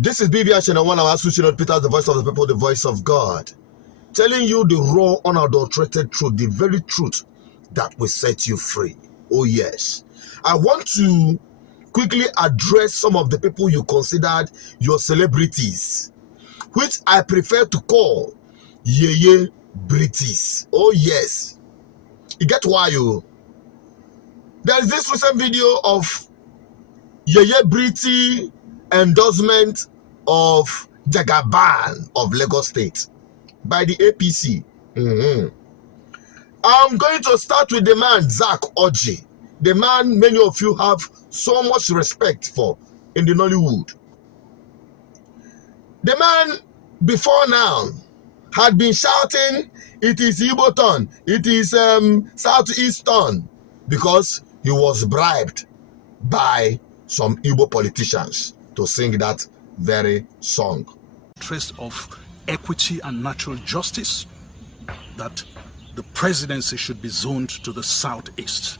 This is BVI Channel 1 hour, Peter, the voice of the people, the voice of God, telling you the raw, unadulterated truth, the very truth that will set you free. Oh yes. I want to quickly address some of the people you considered your celebrities, which I prefer to call Yeye Britis. Oh yes. You get why you? There is this recent video of Yeye Briti endorsement of Jagaban of Lagos State by the APC. I'm going to start with the man Zack Orji, the man many of you have so much respect for in the Nollywood. The man before now had been shouting, it is Igbo turn, it is Southeast turn, because he was bribed by some Igbo politicians to sing that very song. Interest of equity and natural justice, that the presidency should be zoned to the southeast.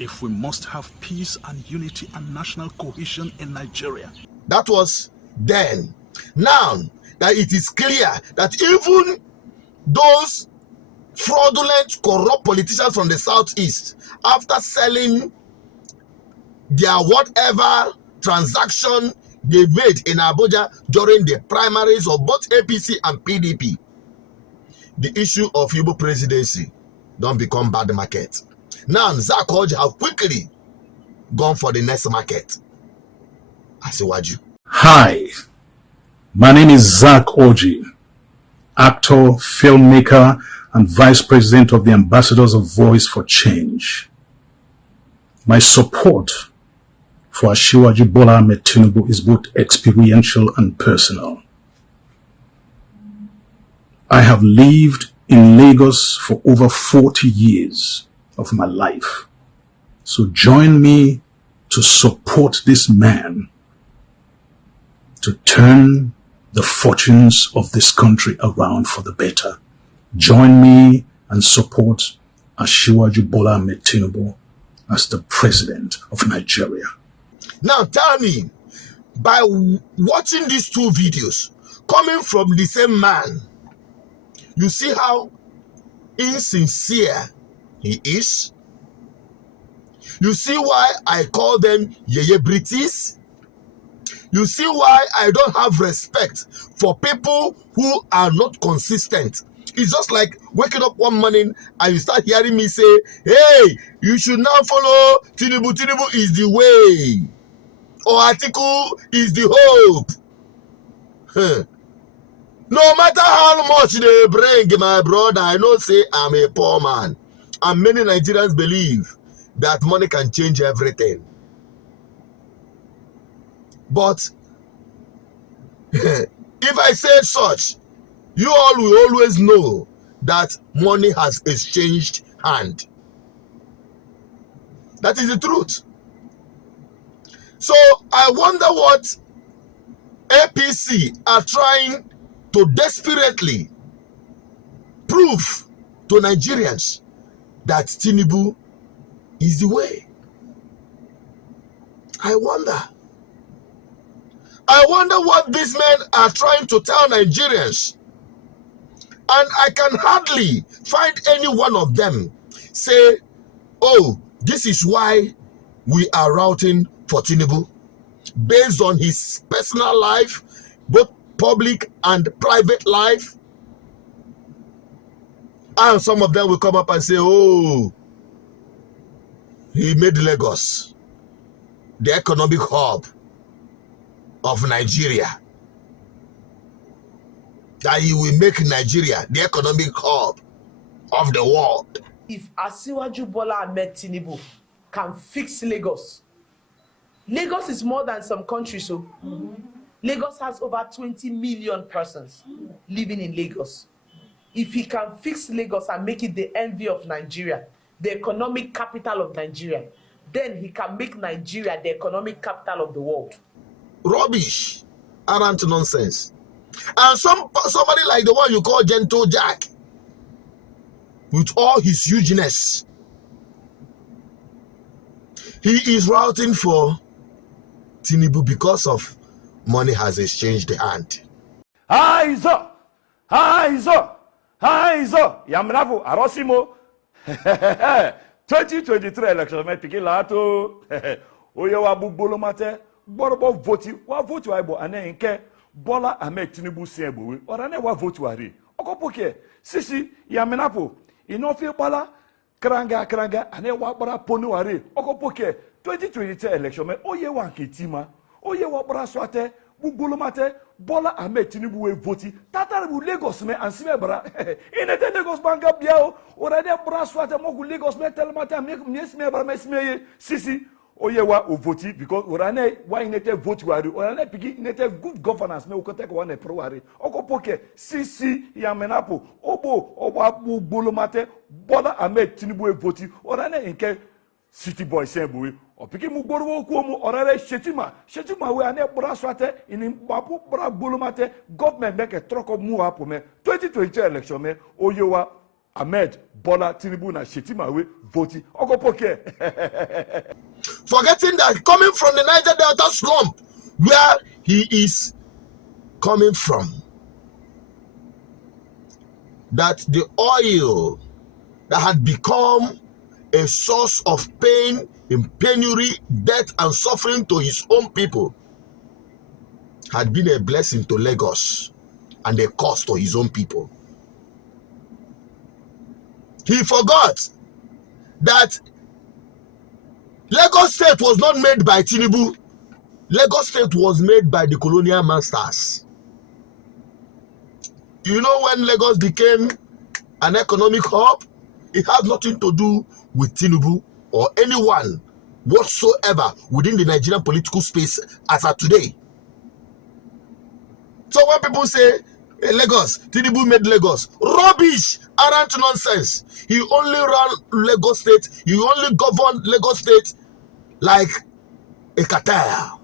If we must have peace and unity and national cohesion in Nigeria. That was then. Now that it is clear that even those fraudulent, corrupt politicians from the southeast, after selling their whatever transaction they made in Abuja during the primaries of both APC and PDP, the issue of Igbo presidency don't become bad market. Now Zack Orji have quickly gone for the next market. Asiwaju. Hi, my name is Zack Orji, actor, filmmaker, and Vice President of the Ambassadors of Voice for Change. My support for Asiwaju Bola Ahmed Tinubu is both experiential and personal. I have lived in Lagos for over 40 years of my life. So join me to support this man to turn the fortunes of this country around for the better. Join me and support Asiwaju Bola Ahmed Tinubu as the president of Nigeria. Now tell me, by watching these two videos coming from the same man, you see how insincere he is? You see why I call them Yeye Britis? You see why I don't have respect for people who are not consistent? It's just like waking up one morning and you start hearing me say, hey, you should now follow Tinubu. Tinubu is the way. Or Atiku is the hope. No matter how much they bring, my brother, I know say I'm a poor man. And many Nigerians believe that money can change everything. But if I say such, you all will always know that money has exchanged hand. That is the truth. So I wonder what APC are trying to desperately prove to Nigerians that Tinubu is the way. I wonder what these men are trying to tell Nigerians. And I can hardly find any one of them say, oh, this is why we are routing for Tinubu, based on his personal life, both public and private life. And some of them will come up and say, oh, he made Lagos the economic hub of Nigeria. That he will make Nigeria the economic hub of the world. If Asiwaju Bola Ahmed Tinubu can fix Lagos, Lagos is more than some countries. So Lagos has over 20 million persons living in Lagos. If he can fix Lagos and make it the envy of Nigeria, the economic capital of Nigeria, then he can make Nigeria the economic capital of the world. Rubbish, arrant nonsense. And somebody like the one you call Gentle Jack, with all his hugeness, he is routing for Tinubu because of money has exchanged the hand. Aizo, Yamravu, Arosimo. 2023 election, me piki lato. Oye wa bubolo mate, borobo voti, wa voti wa ibo ane nke Bola Ahmed Tinubu siebo. Orane wa voti wa ri. Okopoke, sisi Yamravu, inofi bola kranga ane wa bara ponu wa ri. Okopoke, 2023 election, me oye wa nkitima, oye wa bara swate. Bugulumate Bola Ahmed Tinubu we voti tataribu Lagos me ansime bra inete Lagos banga biao orade bra swate mogu Lagos me telemata me bra me smeye sisi oyewa o voti because orane wa inete voti wari orane pigi inete good governance me ukoteka wane pro wari okopoke sisi ya menapo oba bugulumate Bola Ahmed Tinubu we voti orane inke city boy sembu opiki mu gborwo ku mu orare shetima we ane bra swate ini babu bra bulumate government make a troko mu apo me 2020 election me oyewa Ahmed Bola Tinubu na shetima we voti ogopoke Forgetting that coming from the Niger Delta slump where he is coming from, that the oil that had become a source of pain, in penury, death, and suffering to his own people had been a blessing to Lagos and a curse to his own people. He forgot that Lagos State was not made by Tinubu. Lagos State was made by the colonial masters. You know, when Lagos became an economic hub, it has nothing to do with Tinubu or anyone whatsoever within the Nigerian political space as of today. So when people say, hey, Lagos, Tinubu made Lagos, rubbish, arrant nonsense. He only ran Lagos State, he only governed Lagos State like a cartel.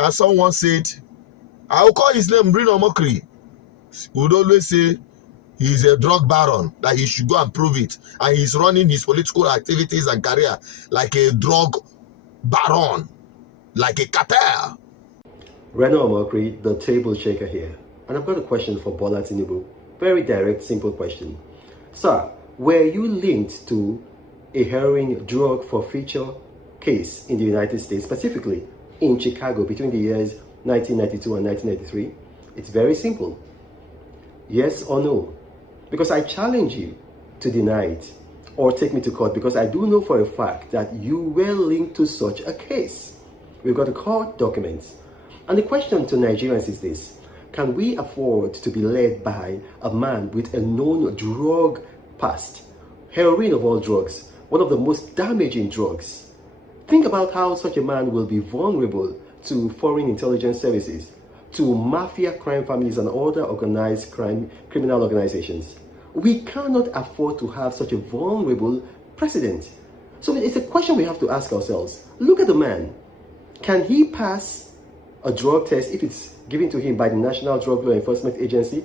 As someone said, I will call his name Rino Mokri. He would always say, he's a drug baron, that he should go and prove it. And he's running his political activities and career like a drug baron, like a cartel. Reno Omokri, the table shaker here. And I've got a question for Bola Tinubu. Very direct, simple question. Sir, were you linked to a heroin drug forfeiture case in the United States, specifically in Chicago between the years 1992 and 1993? It's very simple. Yes or no? Because I challenge you to deny it or take me to court, because I do know for a fact that you were linked to such a case. We've got the court documents. And the question to Nigerians is this: can we afford to be led by a man with a known drug past? Heroin of all drugs, one of the most damaging drugs. Think about how such a man will be vulnerable to foreign intelligence services, to mafia crime families and other organized crime criminal organizations. We cannot afford to have such a vulnerable president. So it's a question we have to ask ourselves. Look at the man. Can he pass a drug test if it's given to him by the National Drug Law Enforcement Agency?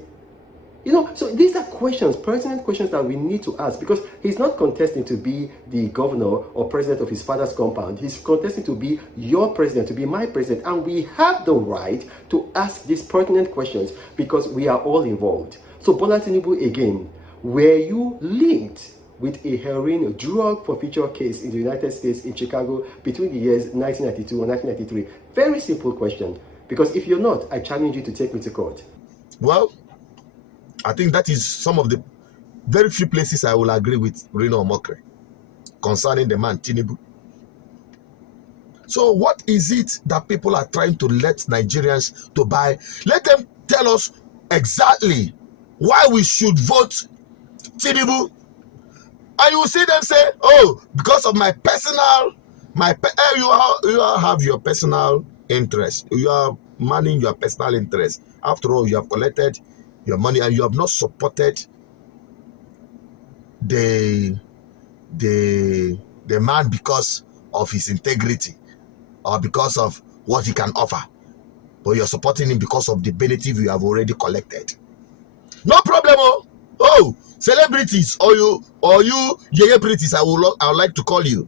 You know, so these are questions, pertinent questions that we need to ask, because he's not contesting to be the governor or president of his father's compound. He's contesting to be your president, to be my president. And we have the right to ask these pertinent questions because we are all involved. So Bola Tinubu, again, were you linked with a heroin drug forfeiture case in the United States in Chicago between the years 1992 and 1993? Very simple question. Because if you're not, I challenge you to take me to court. Well, I think that is some of the very few places I will agree with Reno Omokri concerning the man Tinubu. So what is it that people are trying to let Nigerians to buy? Let them tell us exactly why we should vote Tinubu. And you will see them say, oh, because of my personal, you have your personal interest. You are manning your personal interest. After all, you have collected your money and you have not supported the man because of his integrity or because of what he can offer, but you're supporting him because of the benefit you have already collected. No problem. Oh, celebrities or you celebrities, I would like to call you.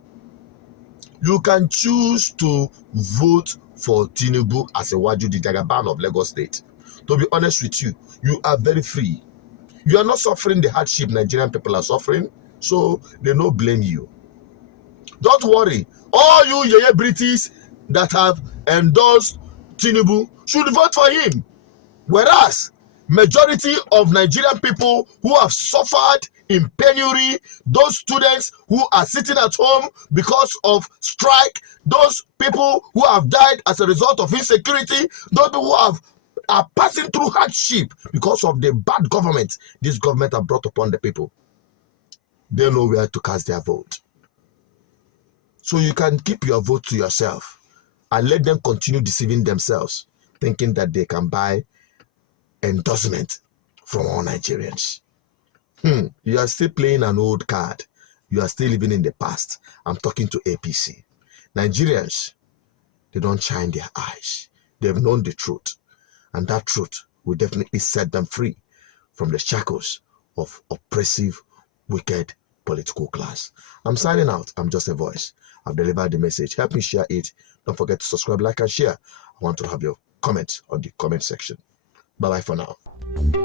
You can choose to vote for Tinubu as a Waju the Jagaban of Lagos State. To be honest with you, you are very free. You are not suffering the hardship Nigerian people are suffering, so they no blame you. Don't worry. All you Yeye British that have endorsed Tinubu should vote for him. Whereas, majority of Nigerian people who have suffered in penury, those students who are sitting at home because of strike, those people who have died as a result of insecurity, those people who are passing through hardship because of the bad government this government have brought upon the people, they know where to cast their vote. So you can keep your vote to yourself and let them continue deceiving themselves, thinking that they can buy endorsement from all Nigerians. You are still playing an old card. You are still living in the past. I'm talking to APC. Nigerians, they don't shine their eyes. They've known the truth. And that truth will definitely set them free from the shackles of oppressive, wicked political class. I'm signing out. I'm just a voice. I've delivered the message. Help me share it. Don't forget to subscribe, like, and share. I want to have your comments on the comment section. Bye-bye for now.